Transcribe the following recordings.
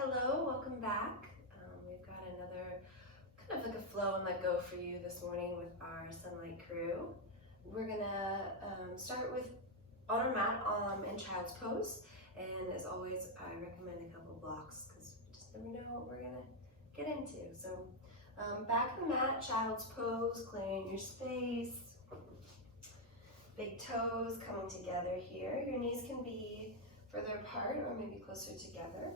Hello, welcome back. We've got another kind of like a flow and let go for you this morning with our sunlight crew. We're gonna start with on our mat in child's pose, and as always, I recommend a couple blocks because we just never know what we're gonna get into. So back on the mat, child's pose, clearing your space. Big toes coming together here. Your knees can be further apart or maybe closer together.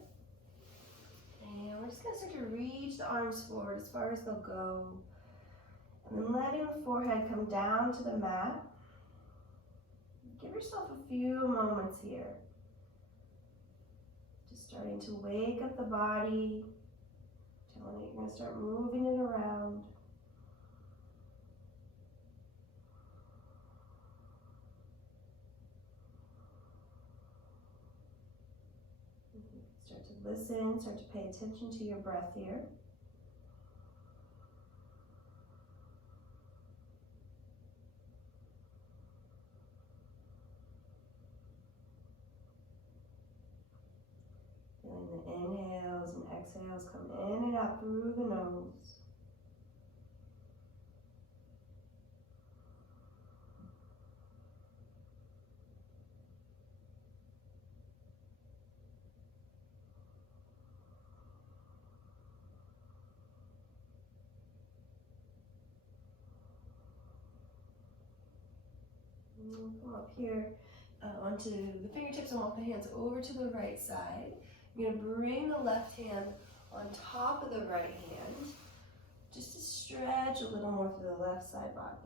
And we're just going to start to reach the arms forward as far as they'll go. And then letting the forehead come down to the mat. Give yourself a few moments here. Just starting to wake up the body. Telling it you're going to start moving it around. Start to listen, start to pay attention to your breath here. Feeling the inhales and exhales come in and out through the nose. Come up here onto the fingertips and walk the hands over to the right side. You're going to bring the left hand on top of the right hand, just to stretch a little more through the left side body.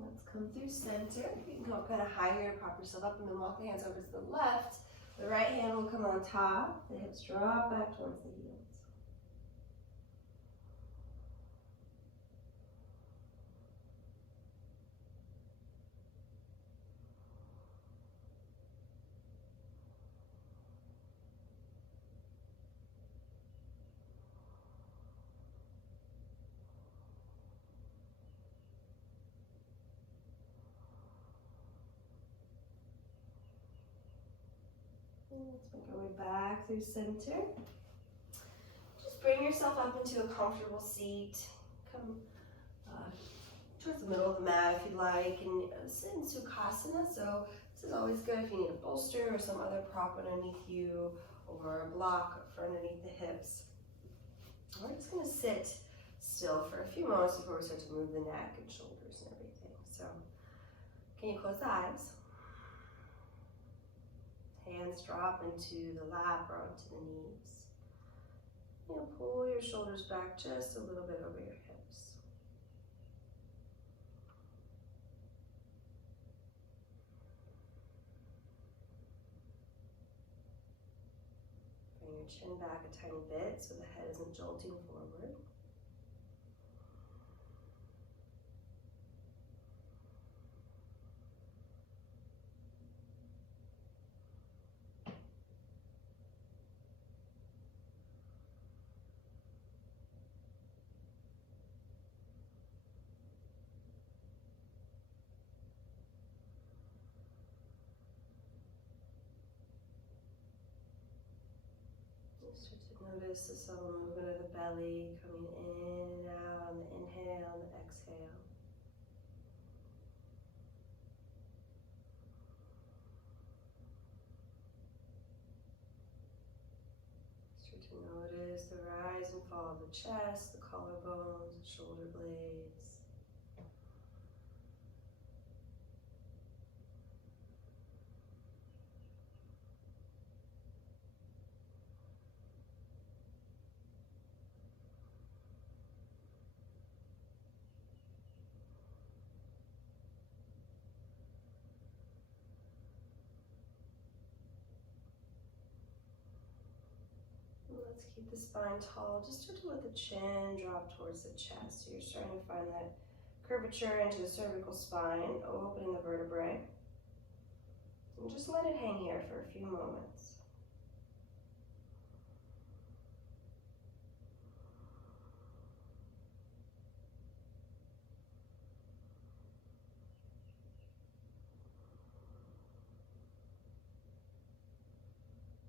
Let's come through center. You can go kind of higher, prop yourself up, and then walk the hands over to the left. The right hand will come on top. The hips drop back towards the heels. Let's make our way back through center. Just bring yourself up into a comfortable seat. Come towards the middle of the mat if you'd like, and sit in Sukhasana. So this is always good if you need a bolster or some other prop underneath you, or a block for underneath the hips. We're just going to sit still for a few moments before we start to move the neck and shoulders and everything. So can you close the eyes? Hands drop into the lap or onto the knees. And pull your shoulders back just a little bit over your hips. Bring your chin back a tiny bit so the head isn't jolting forward. Start to notice the subtle movement of the belly coming in and out on the inhale and the exhale. Start to notice the rise and fall of the chest, the collarbones, the shoulder blades. Let's Keep the spine tall. Just start to let the chin drop towards the chest. So you're starting to find that curvature into the cervical spine, opening the vertebrae. And just let it hang here for a few moments.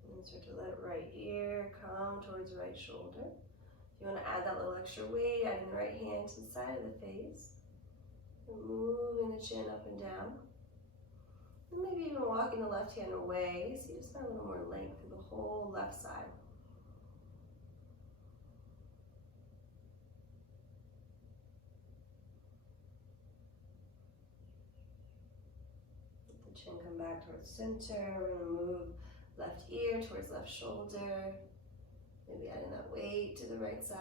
And start to let right ear come towards right shoulder. If you want to add that little extra weight, adding the right hand to the side of the face. And moving the chin up and down. And maybe even walking the left hand away, so you just have a little more length through the whole left side. Let the chin come back towards center. We're going to move left ear towards left shoulder. Maybe adding that weight to the right side.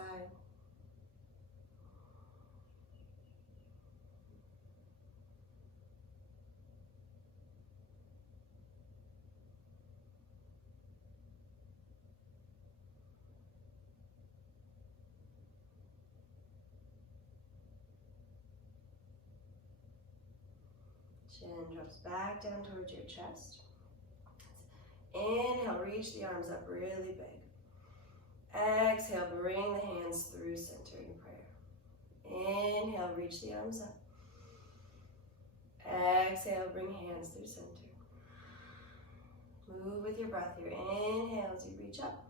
Chin drops back down towards your chest. Inhale, reach the arms up really big. Exhale, bring the hands through center in prayer. Inhale, reach the arms up. Exhale, bring hands through center. Move with your breath here. Inhale as you reach up.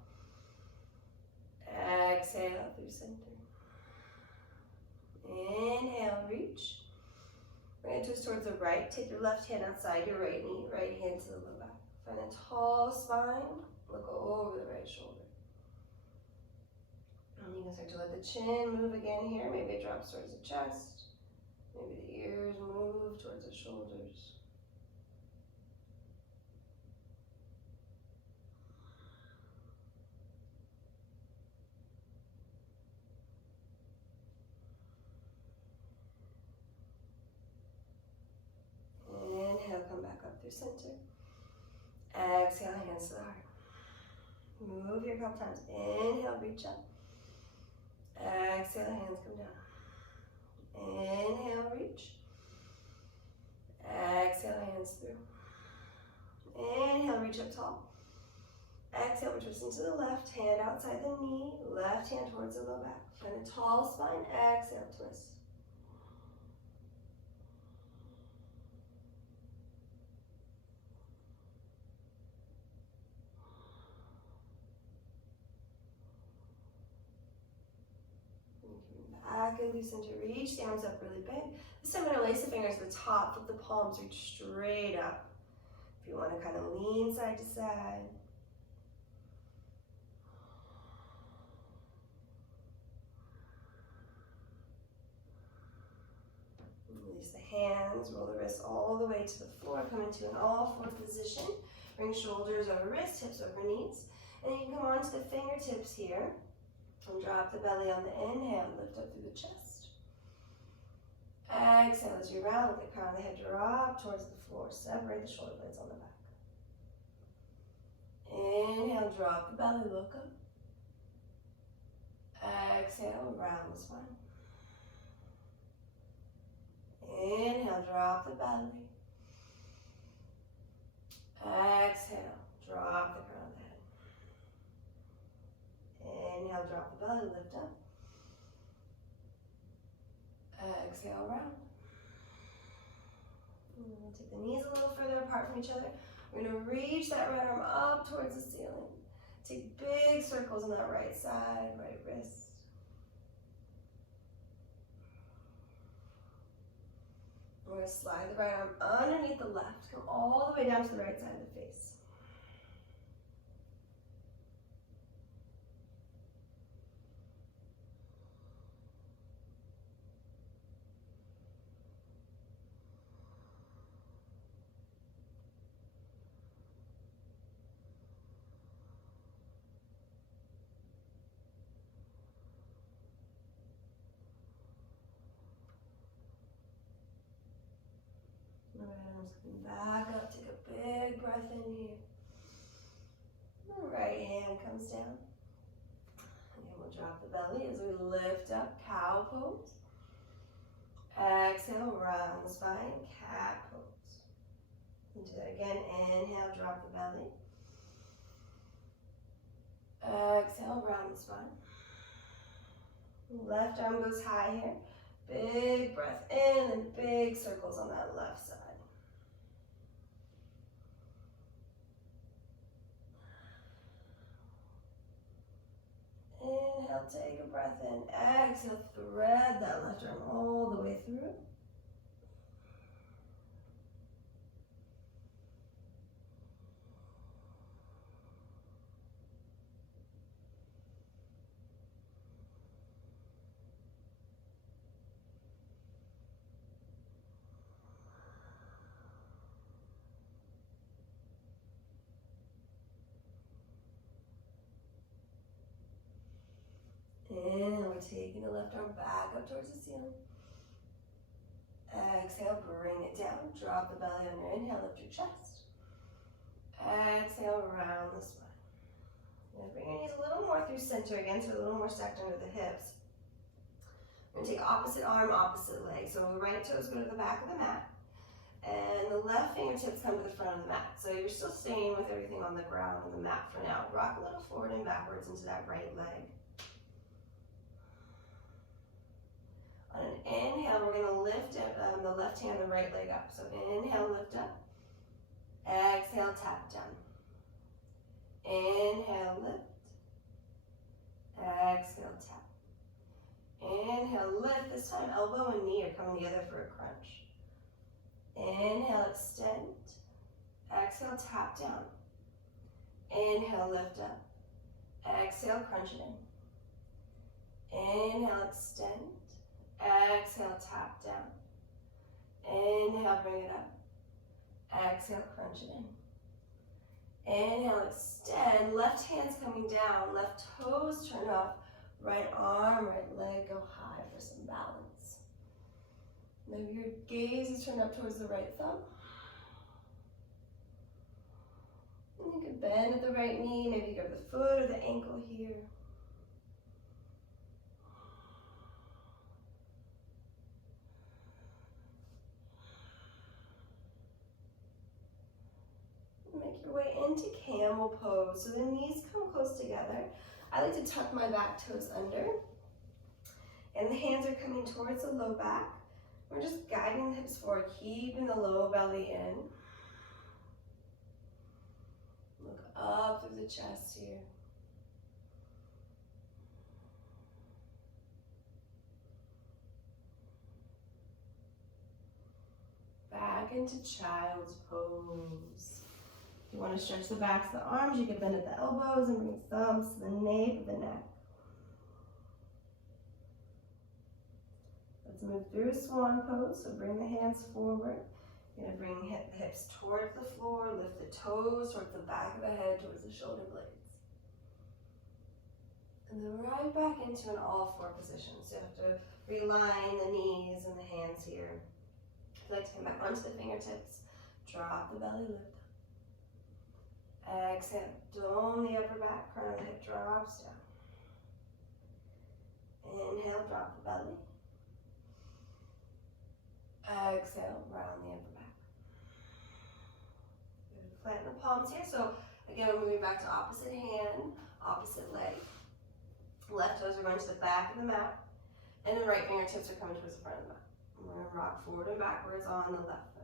Exhale through center. Inhale, reach. Bring it twist towards the right. Take your left hand outside your right knee, right hand to the low back. Find a tall spine. Look over the right shoulder. And you can start to let the chin move again here. Maybe it drops towards the chest. Maybe the ears move towards the shoulders. Inhale, come back up through center. Exhale, hands to the heart. Move here a couple times. Inhale, reach up. Exhale, hands come down. Inhale, reach. Exhale, hands through. Inhale, reach up tall. Exhale, we're twisting to the left, hand outside the knee, left hand towards the low back. Find a tall spine. Exhale, twist. Back and through center, reach the arms up really big. This time I'm going to lace the fingers to the top, flip the palms, reach straight up. If you want to kind of lean side to side. Release the hands, roll the wrists all the way to the floor, come into an all-four position. Bring shoulders over wrists, hips over knees. And you can come onto the fingertips here. And drop the belly on the inhale, lift up through the chest. Exhale as you round, let the crown of the head drop towards the floor. Separate the shoulder blades on the back. Inhale, drop the belly, look up. Exhale, round the spine. Inhale, drop the belly. Exhale, drop the crown of the head. Inhale, drop the belly, lift up. Exhale, round. We'll take the knees a little further apart from each other. We're going to reach that right arm up towards the ceiling. Take big circles on that right side, right wrist. We're going to slide the right arm underneath the left. Come all the way down to the right side of the face. Back up, take a big breath in here. The right hand comes down. drop the belly as we lift up, cow pose. Exhale, round the spine, cat pose. And do that again. Inhale, drop the belly. Exhale, round the spine. Left arm goes high here. Big breath in and big circles on that left side. Inhale, take a breath in. Exhale, thread that left arm all the way through. And we're taking the left arm back up towards the ceiling. Exhale, bring it down. Drop the belly on your inhale, lift your chest. Exhale, round the spine. Now bring your knees a little more through center again, so a little more stacked under the hips. We're going to take opposite arm, opposite leg. So the right toes go to the back of the mat. And the left fingertips come to the front of the mat. So you're still staying with everything on the ground on the mat for now. Rock a little forward and backwards into that right leg. On an inhale, we're going to lift the left hand, the right leg up. So inhale, lift up. Exhale, tap down. Inhale, lift. Exhale, tap. Inhale, lift. This time, elbow and knee are coming together for a crunch. Inhale, extend. Exhale, tap down. Inhale, lift up. Exhale, crunch it in. Inhale, extend. Exhale, tap down. Inhale, bring it up. Exhale, crunch it in. Inhale, extend. Left hand's coming down. Left toes turn up. Right arm, right leg go high for some balance. Maybe your gaze is turned up towards the right thumb. And you can bend at the right knee. Maybe grab the foot or the ankle here. Make your way into camel pose. So the knees come close together. I like to tuck my back toes under. And the hands are coming towards the low back. We're just guiding the hips forward, keeping the low belly in. Look up through the chest here. Back into child's pose. If you want to stretch the backs of the arms, you can bend at the elbows and bring thumbs to the nape of the neck. Let's move through swan pose. So bring the hands forward. You're going to bring the hips towards the floor, lift the toes towards the back of the head, towards the shoulder blades. And then right back into an all four position. So you have to realign the knees and the hands here. If you like to come back onto the fingertips, drop the belly, lift. Exhale, dome the upper back, crown of the hip drops down. Inhale, drop the belly. Exhale, round the upper back. Flatten the palms here. So again, we're moving back to opposite hand, opposite leg. Left toes are going to the back of the mat, and the right fingertips are coming towards the front of the mat. We're going to rock forward and backwards on the left foot.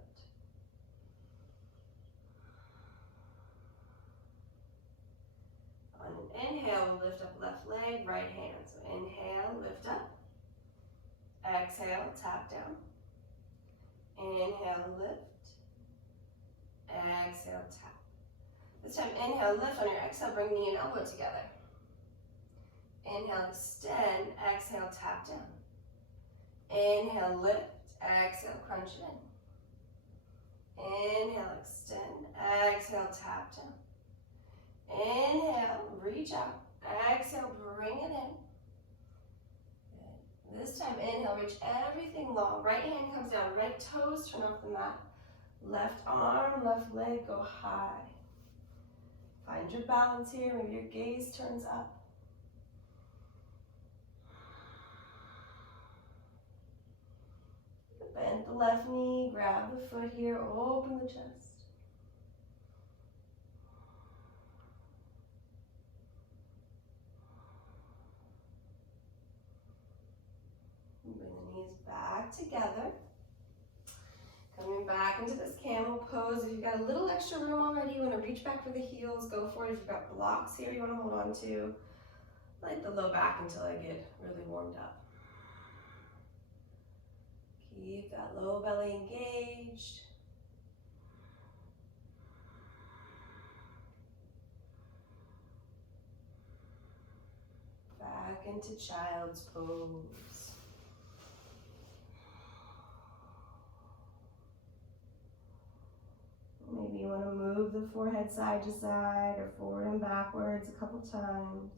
On an inhale, we'll lift up left leg, right hand. So inhale, lift up. Exhale, tap down. Inhale, lift. Exhale, tap. This time, inhale, lift. On your exhale, bring knee and elbow together. Inhale, extend. Exhale, tap down. Inhale, lift. Exhale, crunch it in. Inhale, extend. Exhale, tap down. Inhale, reach out. Exhale, bring it in. Good. This time, inhale, reach everything long. Right hand comes down, right toes turn off the mat. Left arm, left leg go high. Find your balance here. Maybe your gaze turns up. bend the left knee, grab the foot here, open the chest. Bring the knees back together. Coming back into this camel pose. If you've got a little extra room already, you want to reach back for the heels, go for it. If you've got blocks here you want to hold on to, light the low back until I get really warmed up. Keep that low belly engaged. Back into child's pose. Maybe you want to move the forehead side to side or forward and backwards a couple times.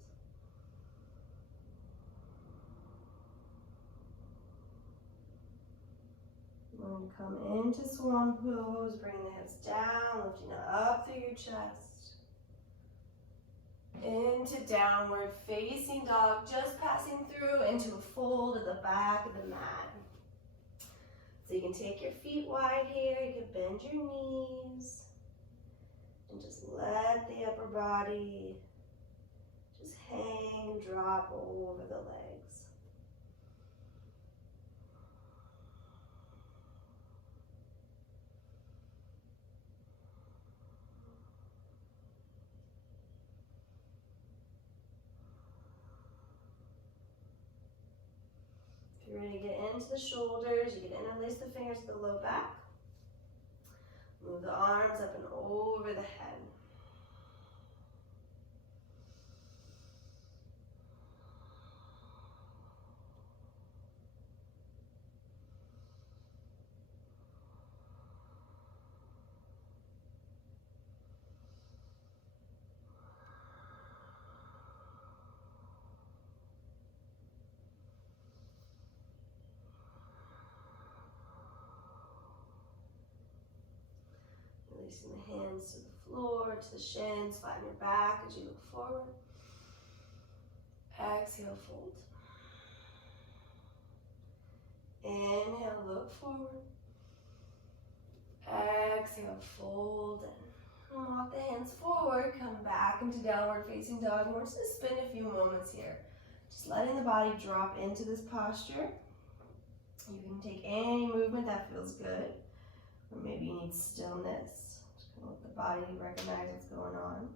You're going to come into swan pose, bring the hips down, lifting up through your chest. Into downward facing dog, just passing through into a fold at the back of the mat. So you can take your feet wide here, you can bend your knees, and just let the upper body just hang and drop over the legs. If you're ready to get into the shoulders, you can interlace the fingers to the low back. Move the arms up and over the head. Releasing the hands to the floor, to the shins, flatten your back as you look forward. Exhale, fold. Inhale, look forward. Exhale, fold and walk the hands forward. Come back into downward facing dog. And we're just going to spend a few moments here. Just letting the body drop into this posture. You can take any movement that feels good. Or maybe you need stillness. Just kind of let the body recognize what's going on.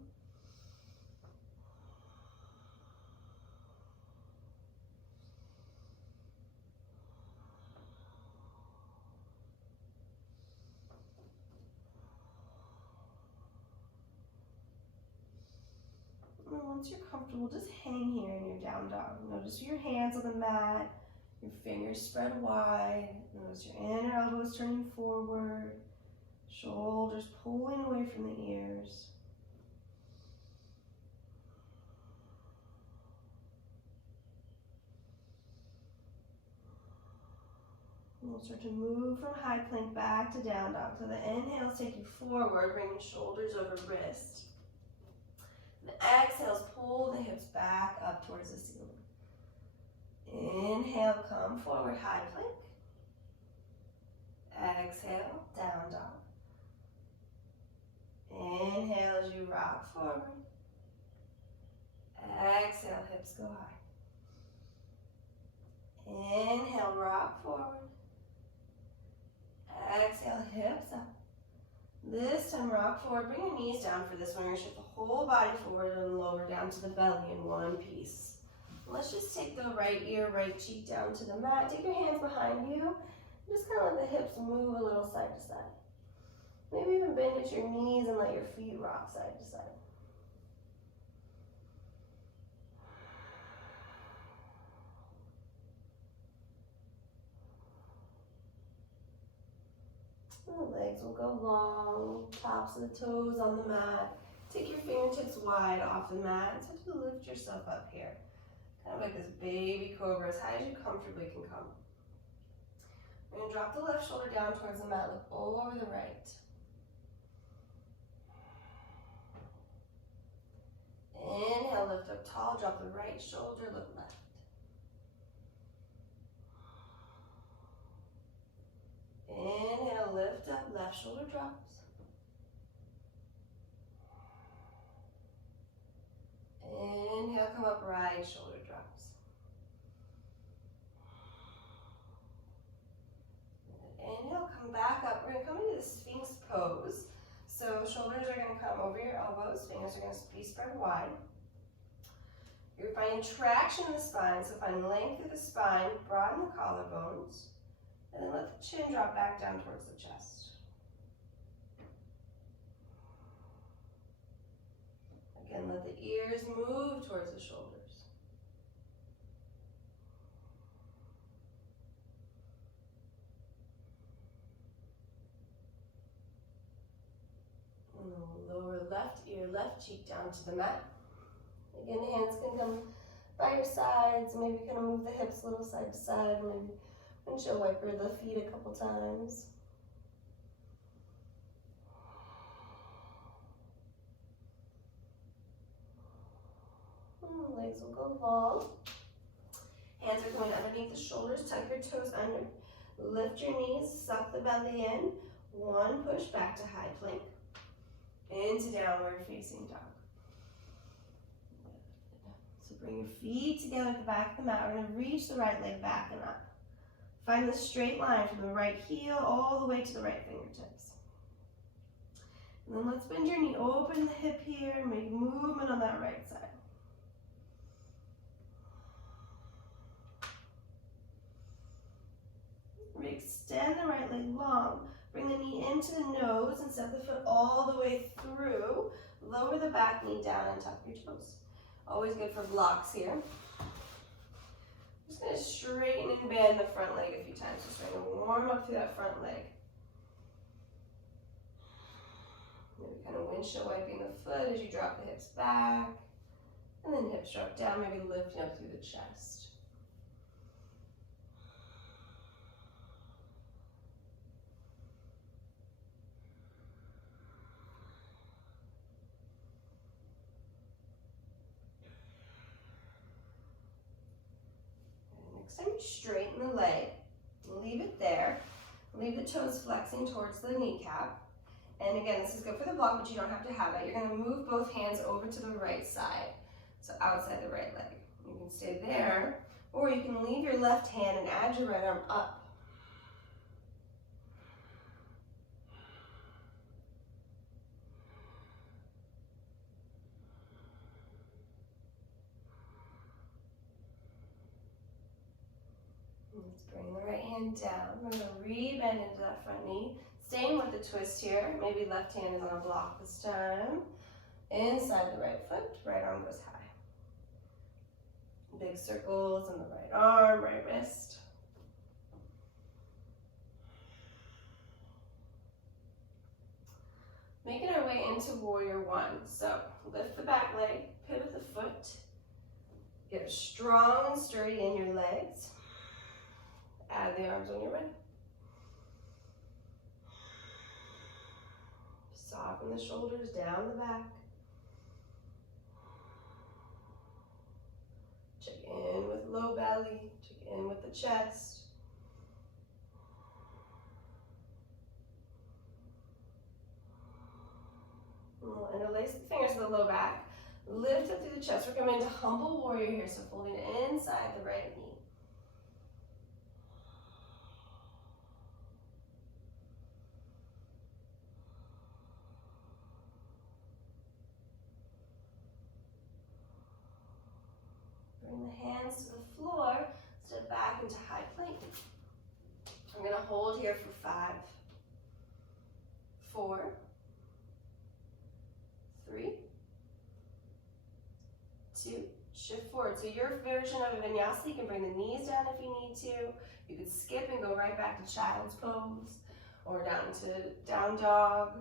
And once you're comfortable, just hang here in your down dog. Notice your hands on the mat, your fingers spread wide. Notice your inner elbows turning forward, shoulders pulling away from the ears. And we'll start to move from high plank back to down dog. So the inhales take you forward, bringing shoulders over wrist. The exhales pull the hips back up towards the ceiling. Inhale, come forward, high plank. Exhale, down dog. Inhale as you rock forward. Exhale, hips go high. Inhale, rock forward. Exhale, hips up. This time, rock forward. Bring your knees down for this one. We're going to shift the whole body forward and lower down to the belly in one piece. Let's just take the right ear, right cheek down to the mat. Take your hands behind you. Just kind of let the hips move a little side to side. Maybe even bend at your knees and let your feet rock side to side. And the legs will go long, tops of the toes on the mat. Take your fingertips wide off the mat and start to lift yourself up here. Kind of like this baby cobra, as high as you comfortably can come. We're going to drop the left shoulder down towards the mat, look over the right. Inhale, lift up tall, drop the right shoulder, look left. nice shoulder drops. Inhale, come back up. We're gonna come into the Sphinx pose. So shoulders are gonna come over your elbows, fingers are gonna be spread wide. You're finding traction in the spine, so find length through the spine, broaden the collarbones, and then let the chin drop back down towards the chest. Again, let the ears move towards the shoulders. Lower left ear, left cheek down to the mat. Again, hands can come by your sides. Maybe kind of move the hips a little side to side. Maybe windshield wiper the feet a couple times. Legs will go long. Hands are going underneath the shoulders. Tuck your toes under. Lift your knees. Suck the belly in. One push back to high plank. Into downward facing dog. So bring your feet together at the back of the mat. We're going to reach the right leg back and up. Find the straight line from the right heel all the way to the right fingertips. And then let's bend your knee. Open the hip here and make movement on that right side. Extend the right leg long. Bring the knee into the nose and step the foot all the way through. Lower the back knee down and tuck your toes. Always good for blocks here. I'm just going to straighten and bend the front leg a few times. Just trying to warm up through that front leg. Maybe kind of windshield wiping the foot as you drop the hips back. And then hips drop down, maybe lifting up through the chest. Next time, straighten the leg, leave it there, leave the toes flexing towards the kneecap. And again, this is good for the block, but you don't have to have it. You're going to move both hands over to the right side, so outside the right leg. You can stay there, or you can leave your left hand and add your right arm up. Let's bring the right hand down. We're going to re-bend into that front knee. Staying with the twist here. Maybe left hand is on a block this time. Inside the right foot, right arm goes high. Big circles in the right arm, right wrist. Making our way into warrior one. So lift the back leg, pivot the foot. Get strong and sturdy in your legs. Add the arms when you're ready. Soften the shoulders down the back. Check in with low belly. Check in with the chest. We'll interlace the fingers to the low back. Lift up through the chest. We're coming into humble warrior here, so folding inside the right knee. Bring the hands to the floor, step back into high plank. I'm going to hold here for 5, 4, 3, 2, shift forward. So your version of a vinyasa, you can bring the knees down if you need to. You could skip and go right back to child's pose, or down to down dog,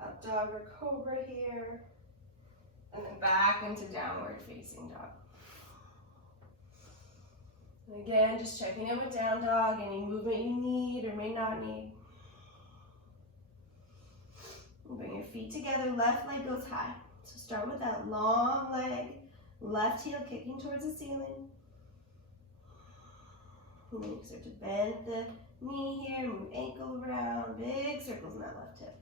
up dog or cobra here, and then back into downward facing dog. And again, just checking in with down dog, any movement you need or may not need. And bring your feet together, left leg goes high. So start with that long leg, left heel kicking towards the ceiling. And then you start to bend the knee here, move ankle around, big circles in that left hip.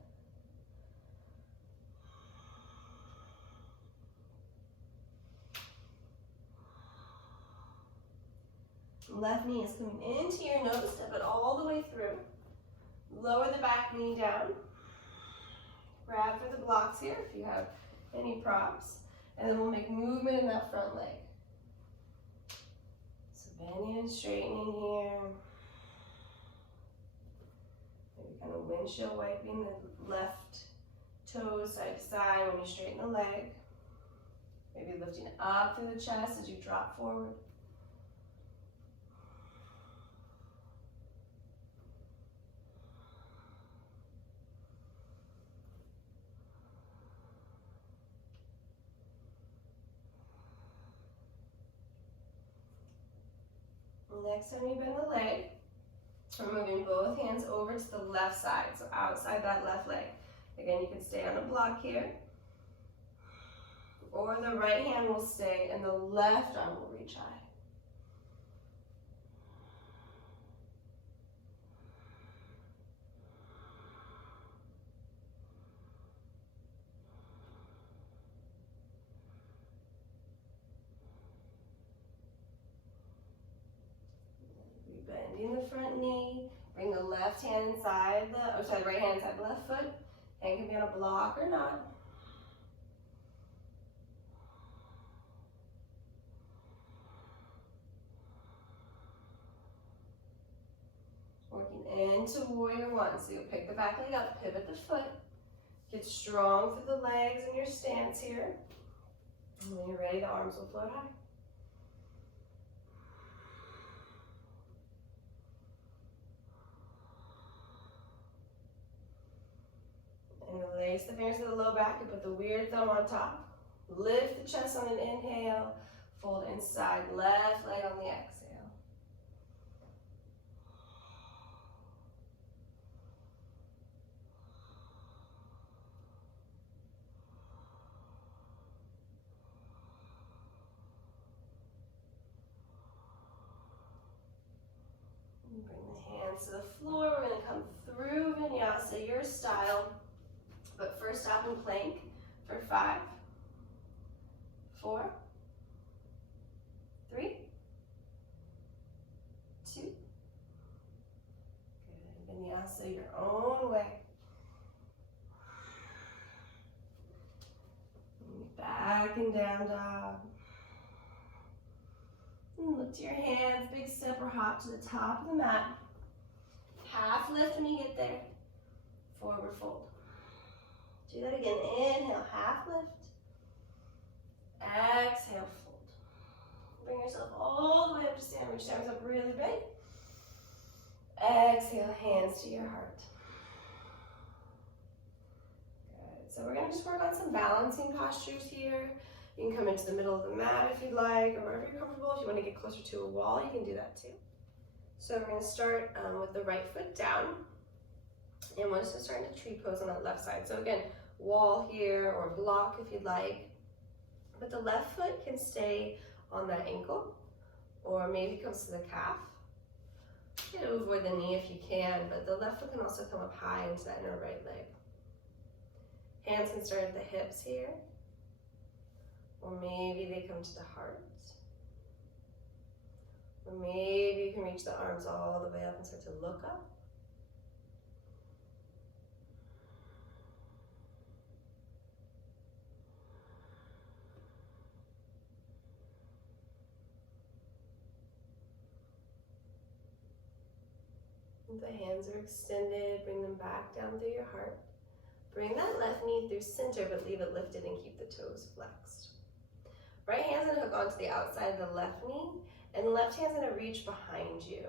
Left knee is coming into your nose, step it all the way through. Lower the back knee down. Grab for the blocks here if you have any props. And then we'll make movement in that front leg. So bending and straightening here. Maybe kind of windshield wiping the left toes side to side when you straighten the leg. Maybe lifting up through the chest as you drop forward. Next time you bend the leg, we're moving both hands over to the left side, so outside that left leg. Again, you can stay on a block here, or the right hand will stay and the left arm will reach high. Bending the front knee, bring the left hand inside the right hand inside the left foot. Hand can be on a block or not. Working into warrior one. So you'll pick the back leg up, pivot the foot, get strong through the legs in your stance here. And when you're ready, the arms will float high. And release the fingers to the low back and put the weird thumb on top. Lift the chest on an inhale. Fold inside, left leg on the exhale. And bring the hands to the floor. We're going to come through vinyasa, your style. But first stop in plank for 5, 4, 3, 2. Good. Vinyasa your own way. Back and down dog. And lift your hands, big step or hop to the top of the mat. Half lift when you get there. Forward fold. Do that again. Inhale, half lift. Exhale, fold. Bring yourself all the way up to stand. Reach the arms up really big. Exhale, hands to your heart. Good. So we're going to just work on some balancing postures here. You can come into the middle of the mat if you'd like, or wherever you're comfortable. If you want to get closer to a wall, you can do that too. So we're going to start with the right foot down. And we're just starting to tree pose on that left side. So again, wall here or block if you'd like. But the left foot can stay on that ankle or maybe comes to the calf. You can avoid the knee if you can, but the left foot can also come up high into that inner right leg. Hands can start at the hips here, or maybe they come to the heart. Or maybe you can reach the arms all the way up and start to look up. The hands are extended, bring them back down through your heart. Bring that left knee through center, but leave it lifted and keep the toes flexed. Right hand's gonna hook onto the outside of the left knee, and the left hand's gonna reach behind you.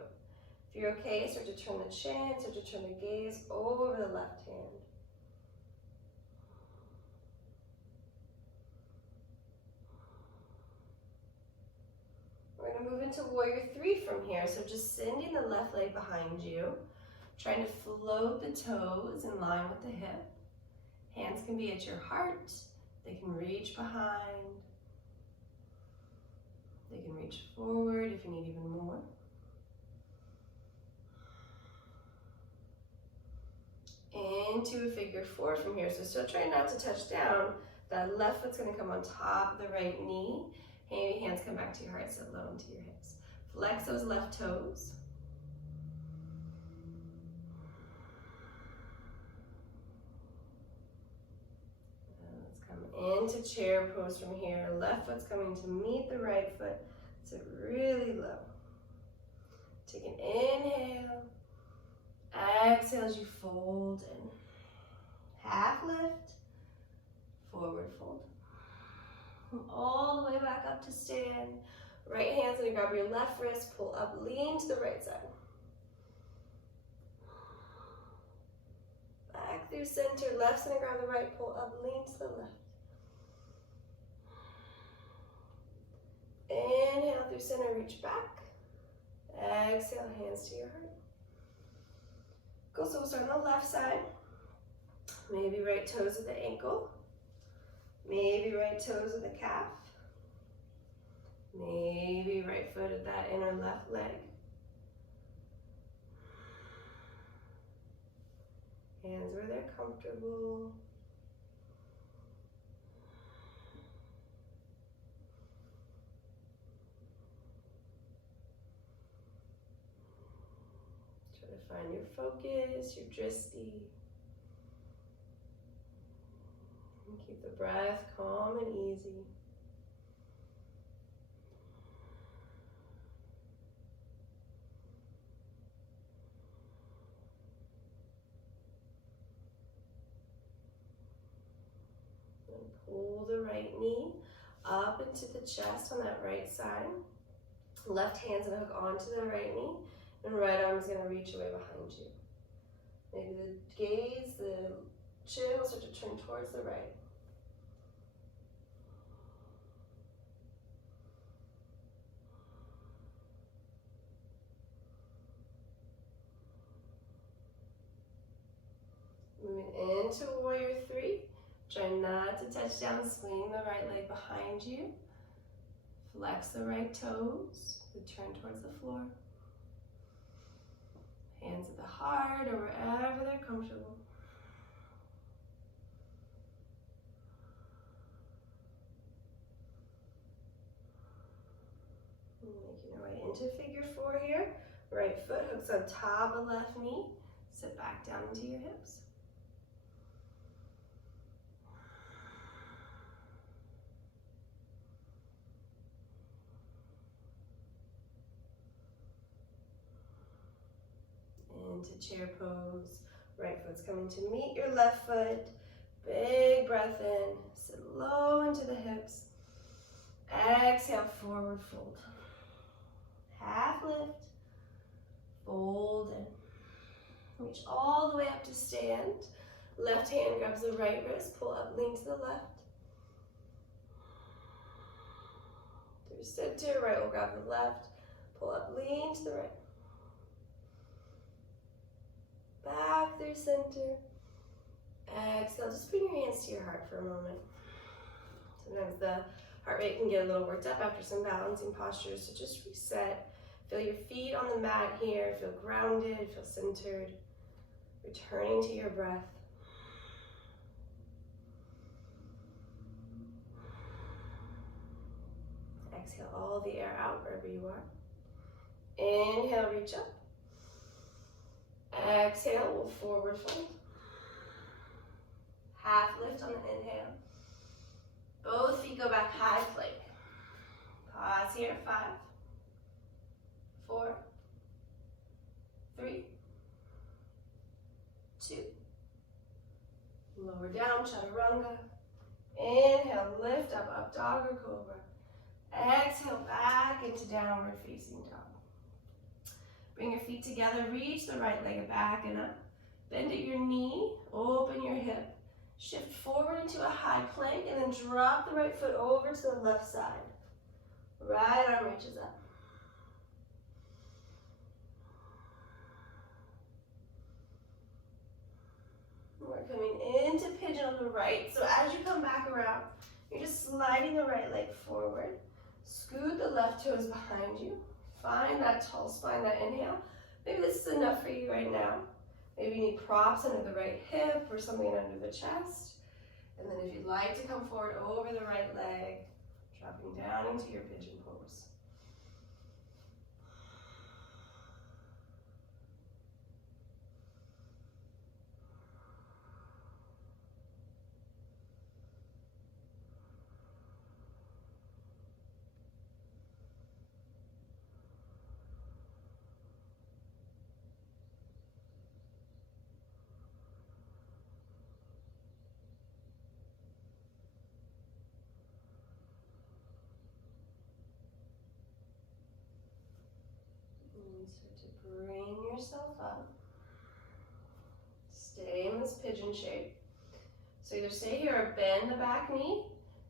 If you're okay, start to turn the chin, start to turn the gaze over the left hand. We're going to move into warrior 3 from here. So just sending the left leg behind you, trying to float the toes in line with the hip. Hands can be at your heart. They can reach behind. They can reach forward if you need even more. Into a figure 4 from here. So still trying not to touch down. That left foot's going to come on top of the right knee. Hands come back to your heart, sit low into your hips. Flex those left toes. And let's come into chair pose from here. Left foot's coming to meet the right foot. Sit really low. Take an inhale. Exhale as you fold in. Half lift. Forward fold. All the way back up to stand. Right hand's gonna grab your left wrist, pull up, lean to the right side. Back through center, left's gonna grab the right, pull up, lean to the left. Inhale through center, reach back. Exhale, hands to your heart. Cool, so we'll start on the left side. Maybe right toes at the ankle. Maybe right toes at the calf. Maybe right foot at that inner left leg. Hands where they're comfortable. Try to find your focus, your drishti. And keep the breath calm and easy. Pull the right knee up into the chest on that right side. Left hand's gonna hook onto the right knee, and right arm's gonna reach away behind you. Maybe the gaze, the chin will start to turn towards the right. Moving into warrior three. Try not to touch down, swing the right leg behind you. Flex the right toes, turn towards the floor. Hands at the heart or wherever they're comfortable. Making your way into figure four here. Right foot hooks on top of left knee. Sit back down into your hips. Into chair pose. Right foot's coming to meet your left foot. Big breath in. Sit low into the hips. Exhale, forward fold. Half lift. Fold in. Reach all the way up to stand. Left hand grabs the right wrist. Pull up, lean to the left. Through center, right will grab the left. Pull up, lean to the right. Back through center. Exhale, just bring your hands to your heart for a moment. Sometimes the heart rate can get a little worked up after some balancing postures, so just reset. Feel your feet on the mat here, feel grounded, feel centered. Returning to your breath. Exhale all the air out wherever you are. Inhale, reach up. Exhale, we'll forward fold. Half lift on the inhale. Both feet go back, high plank. Pause here, 5, 4, 3, 2. Lower down, chaturanga. Inhale, lift up, up dog or cobra. Exhale, back into downward facing dog. Bring your feet together, reach the right leg back and up. Bend at your knee, open your hip. Shift forward into a high plank and then drop the right foot over to the left side. Right arm reaches up. We're coming into pigeon on the right. So as you come back around, you're just sliding the right leg forward. Scoot the left toes behind you. Find that tall spine, that inhale. Maybe this is enough for you right now. Maybe you need props under the right hip or something under the chest. And then if you'd like to come forward over the right leg, dropping down into your pigeon pose. start to bring yourself up. Stay in this pigeon shape. So either stay here or bend the back knee.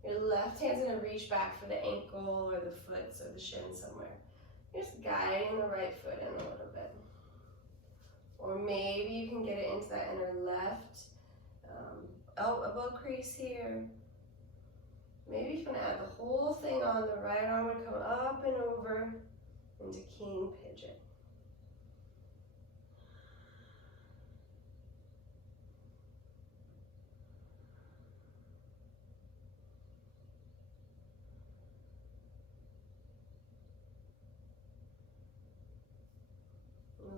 Your left hand's gonna reach back for the ankle or the foot, so the shin somewhere. You're just guiding the right foot in a little bit. Or maybe you can get it into that inner left elbow crease here. Maybe you can add the whole thing on. The right arm would come up and over into king pigeon.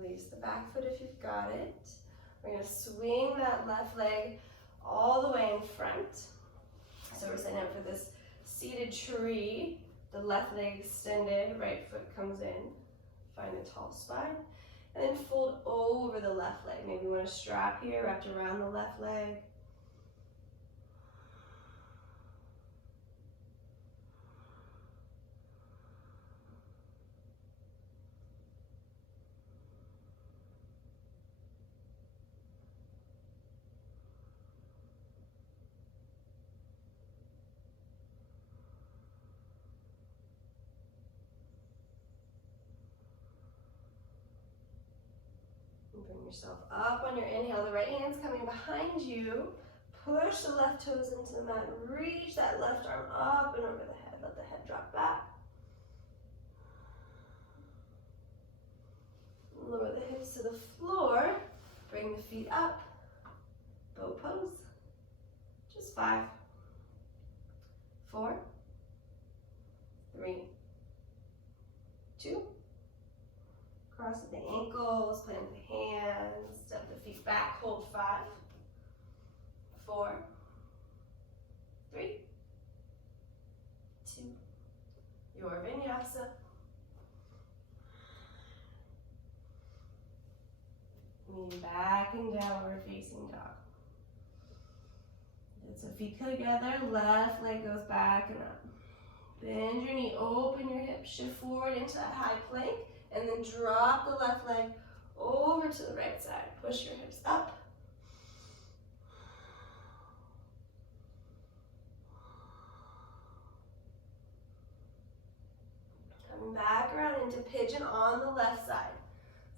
Release the back foot if you've got it. We're going to swing that left leg all the way in front. So we're setting up for this seated tree. The left leg extended, right foot comes in. Find a tall spine. And then fold over the left leg. Maybe you want a strap here wrapped around the left leg. Bring yourself up on your inhale. The right hand's coming behind you. Push the left toes into the mat. Reach that left arm up and over the head. Let the head drop back. Lower the hips to the floor. Bring the feet up. Bow pose. Just 5, 4, 3, 2. Cross the ankles, plant the hands, step the feet back, hold 5, 4, 3, 2. Your vinyasa. Lean back and downward facing dog. Get some feet together, left leg goes back and up. Bend your knee, open your hips, shift forward into that high plank. And then drop the left leg over to the right side. Push your hips up. Coming back around into pigeon on the left side.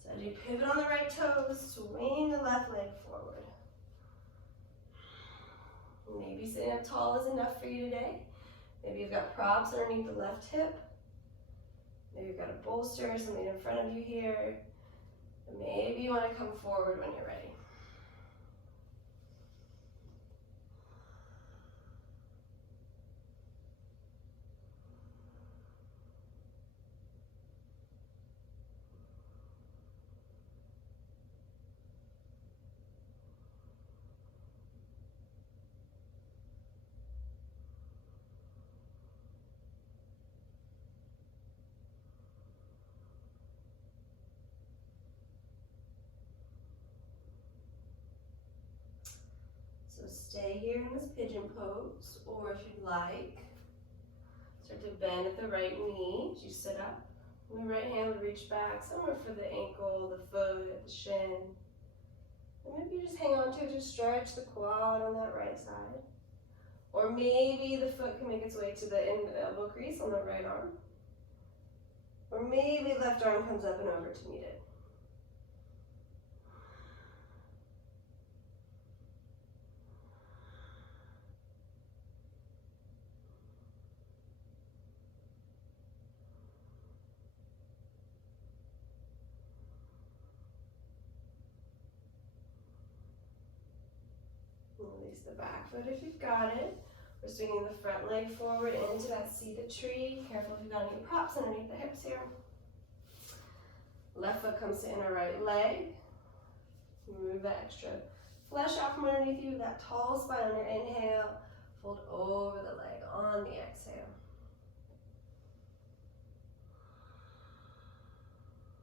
So as you pivot on the right toes, swing the left leg forward. Maybe sitting up tall is enough for you today. Maybe you've got props underneath the left hip. Maybe you've got a bolster or something in front of you here. Maybe you want to come forward when you're ready. So stay here in this pigeon pose, or if you'd like, start to bend at the right knee as you sit up. And the right hand would reach back somewhere for the ankle, the foot, the shin. And maybe you just hang on to it to stretch the quad on that right side. Or maybe the foot can make its way to the elbow crease on the right arm. Or maybe left arm comes up and over to meet it. Release the back foot if you've got it. We're swinging the front leg forward into that seated tree. Careful if you've got any props underneath the hips here. Left foot comes to inner right leg. Remove that extra flesh out from underneath you. That tall spine on your inhale. Fold over the leg on the exhale.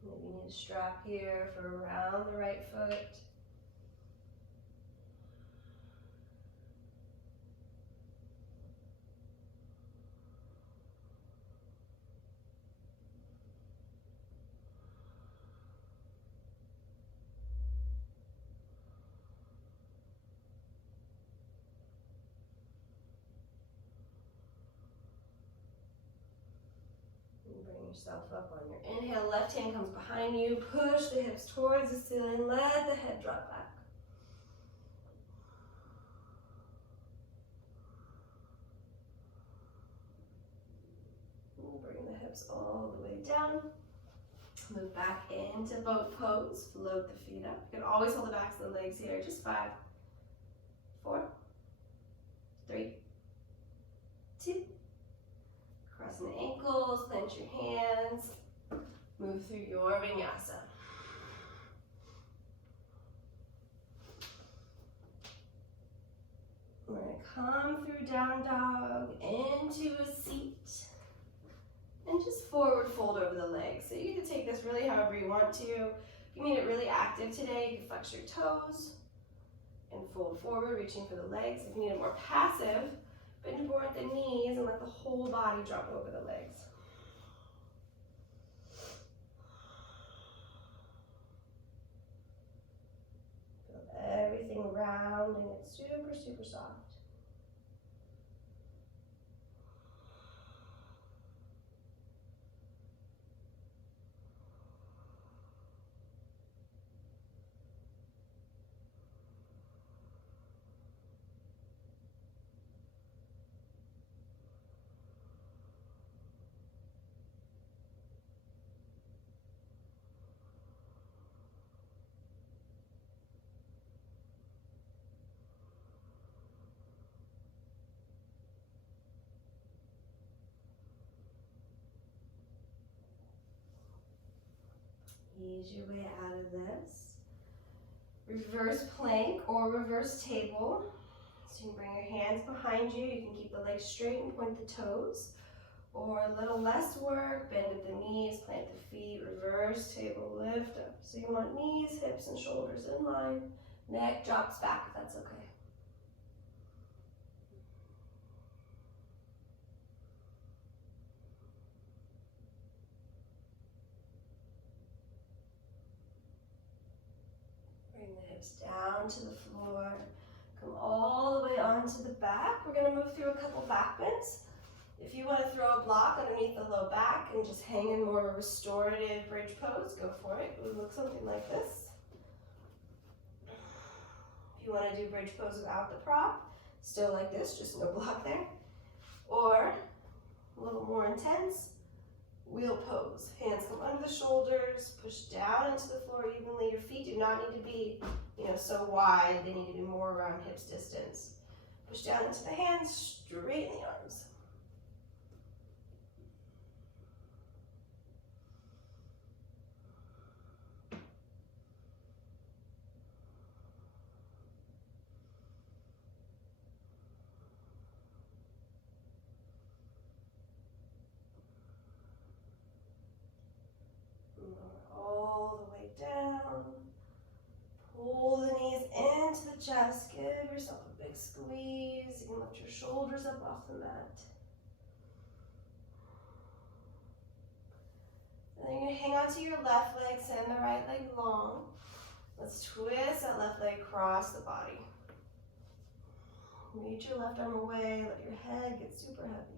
Maybe you need a strap here for around the right foot. yourself up on your inhale. Left hand comes behind you. Push the hips towards the ceiling. Let the head drop back. Bring the hips all the way down. Move back into boat pose. Float the feet up. You can always hold the backs of the legs here. Just 5, 4, 3, 2. Crossing the ankles, plant your hands. Move through your vinyasa. We're going to come through down dog into a seat. And just forward fold over the legs. So you can take this really however you want to. If you need it really active today, you can flex your toes and fold forward, reaching for the legs. If you need it more passive, bend forward at the knees and let the whole body drop over the legs. Feel everything round and it's super, super soft. Ease your way out of this. Reverse plank or reverse table. So you can bring your hands behind you. You can keep the legs straight and point the toes. Or a little less work, bend at the knees, plant the feet, reverse table, lift up. So you want knees, hips, and shoulders in line. Neck drops back if that's okay. Bring the hips down to the floor. Come all the way onto the back. We're going to move through a couple back bends. If you want to throw a block underneath the low back and just hang in more of a restorative bridge pose, go for it. It would look something like this. If you want to do bridge pose without the prop, still like this, just no block there. Or a little more intense, wheel pose. Hands come under the shoulders, push down into the floor evenly. Your feet do not need to be, so wide. They need to be more around hips distance. Push down into the hands, straighten the arms. All the way down. Pull the knees into the chest. Give yourself a big squeeze. You can lift your shoulders up off the mat. And then you're going to hang onto your left leg, send the right leg long. Let's twist that left leg across the body. Reach your left arm away. Let your head get super heavy.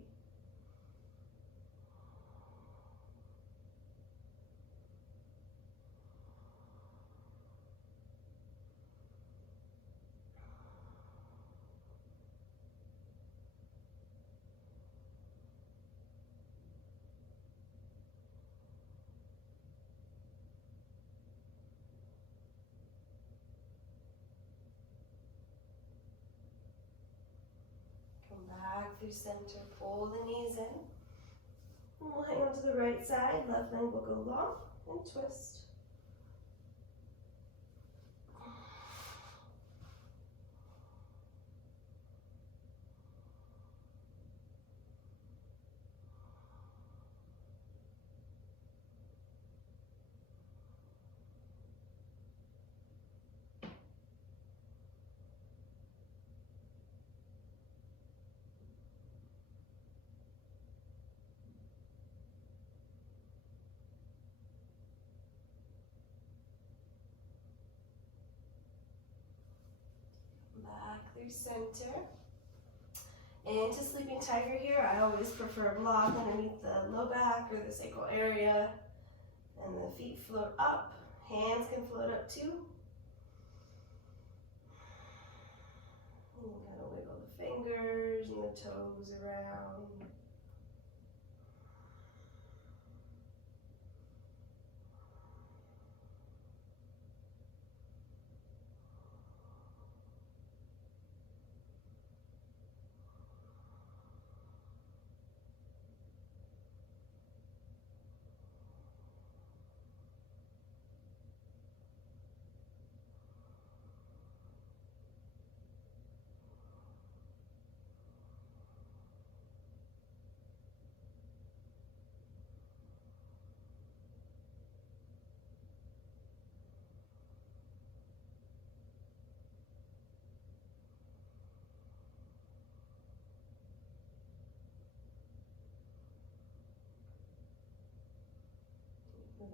Back through center, pull the knees in. And we'll hang on to the right side, left leg will go long and twist. Back through center. Into sleeping tiger here. I always prefer a block underneath the low back or the sacral area. And the feet float up. Hands can float up too. And kind of wiggle the fingers and the toes around.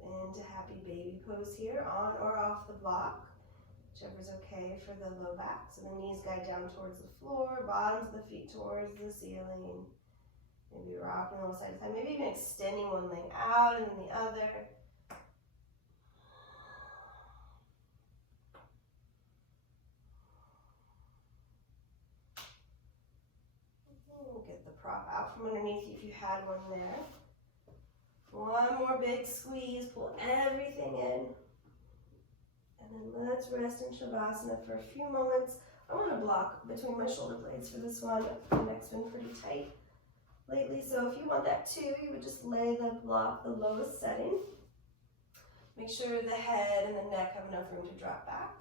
Move into happy baby pose here, on or off the block, whichever's okay for the low back. So the knees guide down towards the floor, bottoms of the feet towards the ceiling. Maybe rocking a little side to side, maybe even extending one leg out and then the other. We'll get the prop out from underneath you if you had one there. One more big squeeze, pull everything in. And then let's rest in Shavasana for a few moments. I want to block between my shoulder blades for this one. The neck's been pretty tight lately, so if you want that too, you would just lay the block the lowest setting. Make sure the head and the neck have enough room to drop back.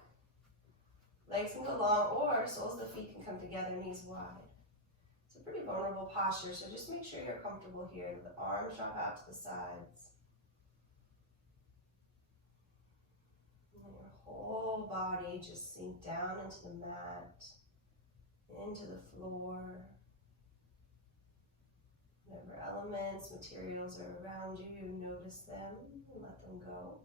Legs can go long, or soles of the feet can come together, knees wide. It's a pretty vulnerable posture, so just make sure you're comfortable here. The arms drop out to the sides. And then your whole body just sink down into the mat, into the floor. Whatever elements, materials are around you, notice them and let them go.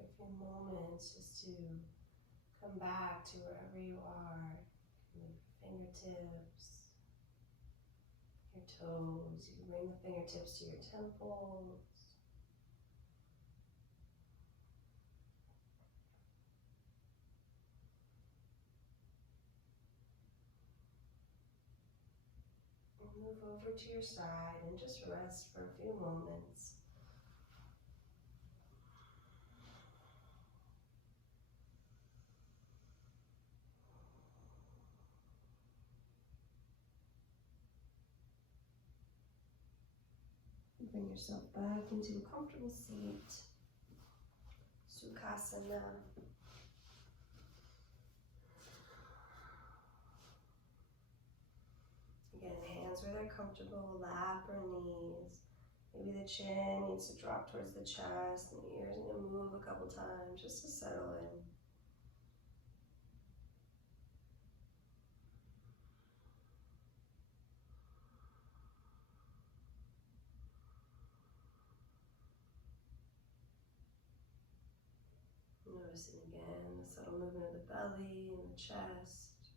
Take a few moments just to come back to wherever you are. Move your fingertips, your toes. You can bring the fingertips to your temples. And move over to your side and just rest for a few moments. Bring yourself back into a comfortable seat. Sukhasana. Again, hands where they're comfortable, lap or knees. Maybe the chin needs to drop towards the chest and the ears need to move a couple times just to settle in. Noticing again the subtle movement of the belly and the chest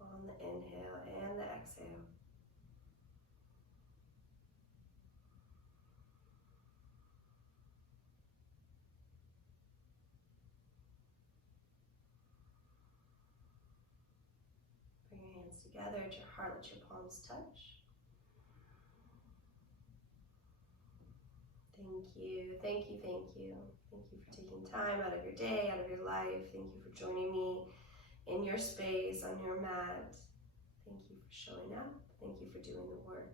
on the inhale and the exhale. Bring your hands together at your heart, let your palms touch. Thank you, thank you, thank you. Thank you for taking time out of your day, out of your life. Thank you for joining me in your space, on your mat. Thank you for showing up. Thank you for doing the work.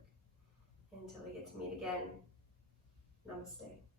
Until we get to meet again, namaste.